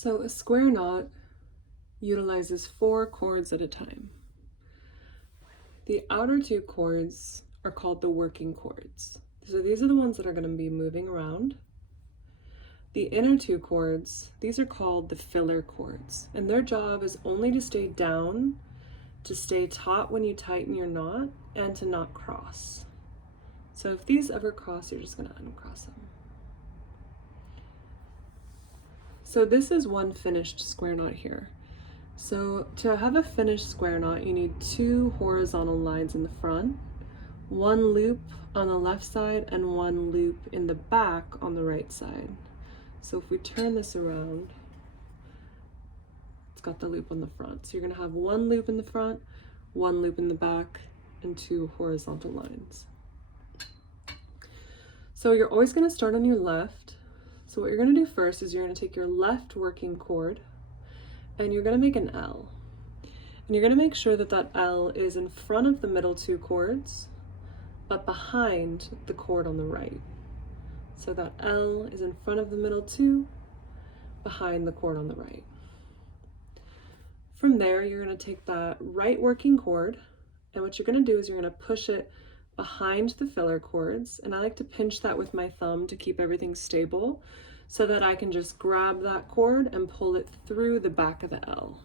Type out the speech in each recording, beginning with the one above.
So a square knot utilizes 4 cords at a time. The outer 2 cords are called the working cords. So these are the ones that are going to be moving around. The inner 2 cords, these are called the filler cords, and their job is only to stay down, to stay taut when you tighten your knot, and to not cross. So if these ever cross, you're just going to uncross them. So this is one finished square knot here. So to have a finished square knot, you need 2 horizontal lines in the front, 1 loop on the left side, and 1 loop in the back on the right side. So if we turn this around, it's got the loop on the front. So you're going to have 1 loop in the front, 1 loop in the back, and 2 horizontal lines. So you're always going to start on your left. So what you're going to do first is you're going to take your left working cord and you're going to make an L. And you're going to make sure that that L is in front of the middle 2 cords, but behind the cord on the right. So that L is in front of the middle 2, behind the cord on the right. From there, you're going to take that right working cord, and what you're going to do is you're going to push it behind the filler cords, and I like to pinch that with my thumb to keep everything stable so that I can just grab that cord and pull it through the back of the L.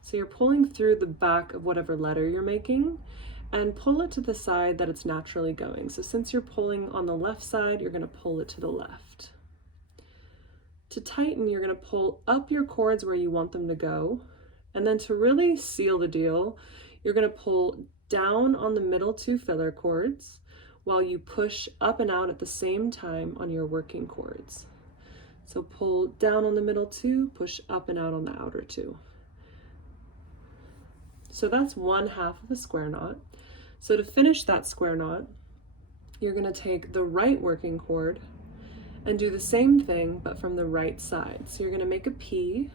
So you're pulling through the back of whatever letter you're making and pull it to the side that it's naturally going. So since you're pulling on the left side, you're going to pull it to the left. To tighten, you're going to pull up your cords where you want them to go, and then to really seal the deal, you're going to pull down on the middle 2 filler cords while you push up and out at the same time on your working cords. So pull down on the middle 2, push up and out on the outer 2. So that's 1/2 of a square knot. So to finish that square knot, you're going to take the right working cord and do the same thing but from the right side. So you're going to make a P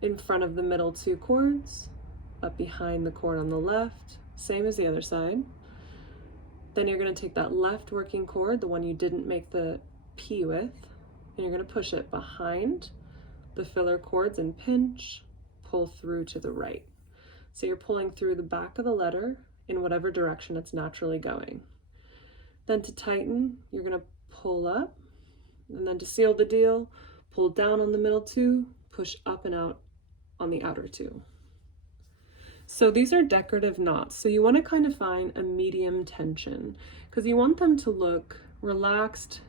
in front of the middle 2 cords, but behind the cord on the left, same as the other side. Then you're going to take that left working cord, the one you didn't make the P with, and you're going to push it behind the filler cords and pinch, pull through to the right. So you're pulling through the back of the letter in whatever direction it's naturally going. Then to tighten, you're going to pull up, and then to seal the deal, pull down on the middle 2, push up and out on the outer 2. So these are decorative knots. So you want to kind of find a medium tension because you want them to look relaxed.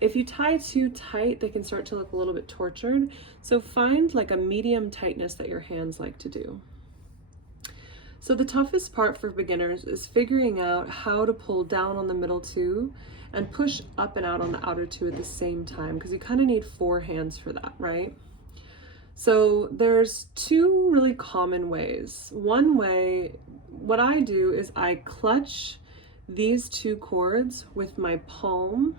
If you tie too tight, they can start to look a little bit tortured. So find like a medium tightness that your hands like to do. So the toughest part for beginners is figuring out how to pull down on the middle 2 and push up and out on the outer 2 at the same time, because you kind of need 4 hands for that, right? So there's 2 really common ways. One way, what I do is I clutch these 2 cords with my palm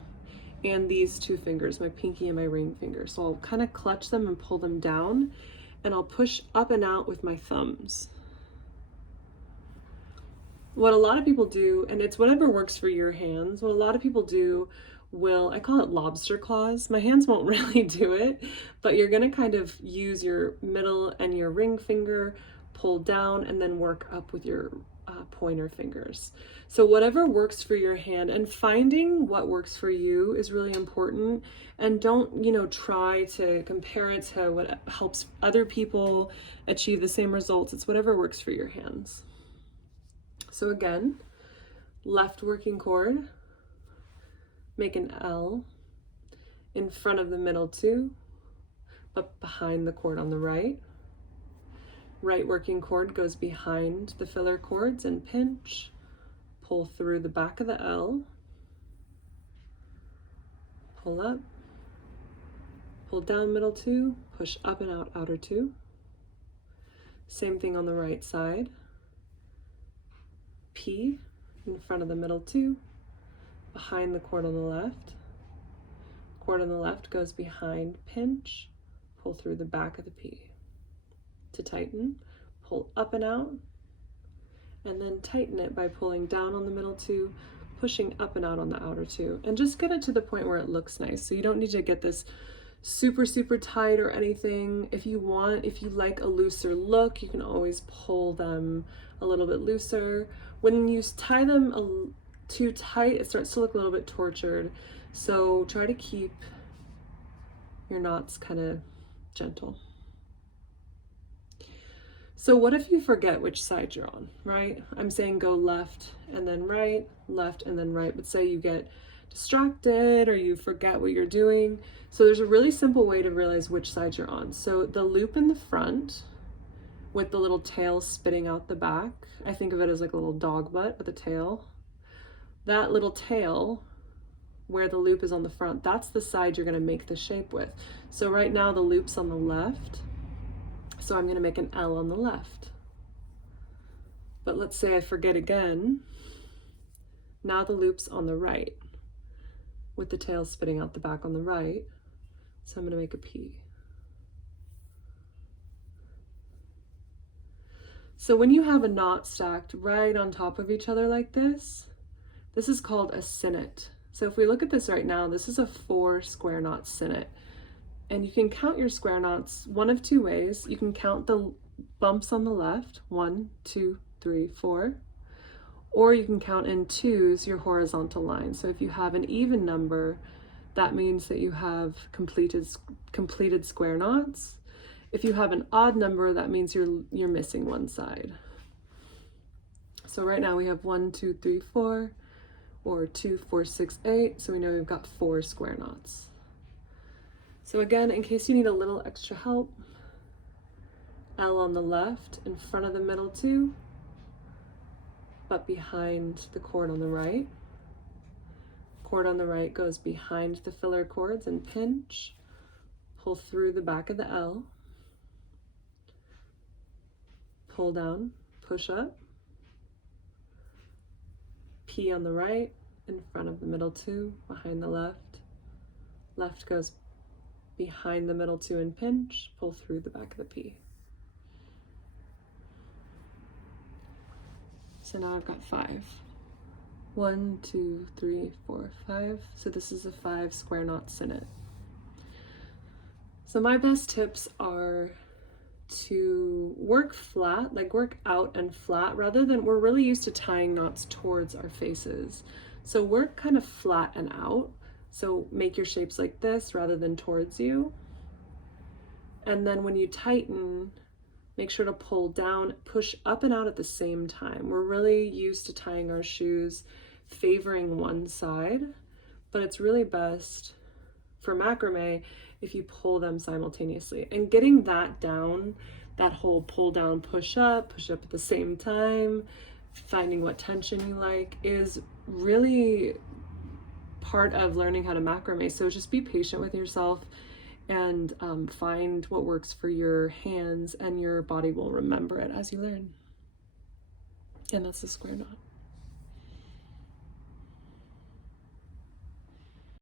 and these 2 fingers, my pinky and my ring finger. So I'll kind of clutch them and pull them down, and I'll push up and out with my thumbs. What a lot of people do, and it's whatever works for your hands, what a lot of people do I call it lobster claws. My hands won't really do it, but you're gonna kind of use your middle and your ring finger, pull down, and then work up with your pointer fingers. So whatever works for your hand, and finding what works for you is really important. And don't, try to compare it to what helps other people achieve the same results. It's whatever works for your hands. So again, left working cord, make an L in front of the middle 2, but behind the cord on the right. Right working cord goes behind the filler cords and pinch, pull through the back of the L, pull up, pull down middle 2, push up and out outer 2. Same thing on the right side. P in front of the middle 2, behind the cord on the left. Cord on the left goes behind, pinch, pull through the back of the P. To tighten, pull up and out, and then tighten it by pulling down on the middle 2, pushing up and out on the outer 2, and just get it to the point where it looks nice. So you don't need to get this super, super tight or anything. If you like a looser look, you can always pull them a little bit looser. When you tie them too tight, it starts to look a little bit tortured. So try to keep your knots kind of gentle. So what if you forget which side you're on, right? I'm saying go left and then right, left and then right, but say you get distracted or you forget what you're doing. So there's a really simple way to realize which side you're on. So the loop in the front with the little tail spitting out the back, I think of it as like a little dog butt with a tail. That little tail where the loop is on the front, that's the side you're gonna make the shape with. So right now the loop's on the left, so I'm gonna make an L on the left. But let's say I forget again. Now the loop's on the right with the tail spitting out the back on the right. So I'm gonna make a P. So when you have a knot stacked right on top of each other like this is called a sinnet. So if we look at this right now, this is a 4 square knot sinnet. And you can count your square knots one of two ways. You can count the bumps on the left, 1, 2, 3, 4, or you can count in twos your horizontal line. So if you have an even number, that means that you have completed square knots. If you have an odd number, that means you're missing one side. So right now we have 1, 2, 3, 4, or 2, 4, 6, 8. So we know we've got 4 square knots. So again, in case you need a little extra help, L on the left in front of the middle 2, but behind the cord on the right. Cord on the right goes behind the filler cords and pinch, pull through the back of the L, pull down, push up, P on the right in front of the middle 2, behind the left. Left goes behind the middle 2 and pinch, pull through the back of the P. So now I've got 5. 1, 2, 3, 4, 5. So this is a 5 square knot sinnet. So my best tips are to work flat, like work out and flat, rather than, we're really used to tying knots towards our faces. So work kind of flat and out. So make your shapes like this rather than towards you. And then when you tighten, make sure to pull down, push up and out at the same time. We're really used to tying our shoes favoring one side, but it's really best for macrame if you pull them simultaneously. And getting that down, that whole pull down, push up at the same time, finding what tension you like, is really part of learning how to macrame. So just be patient with yourself and find what works for your hands, and your body will remember it as you learn. And that's the square knot.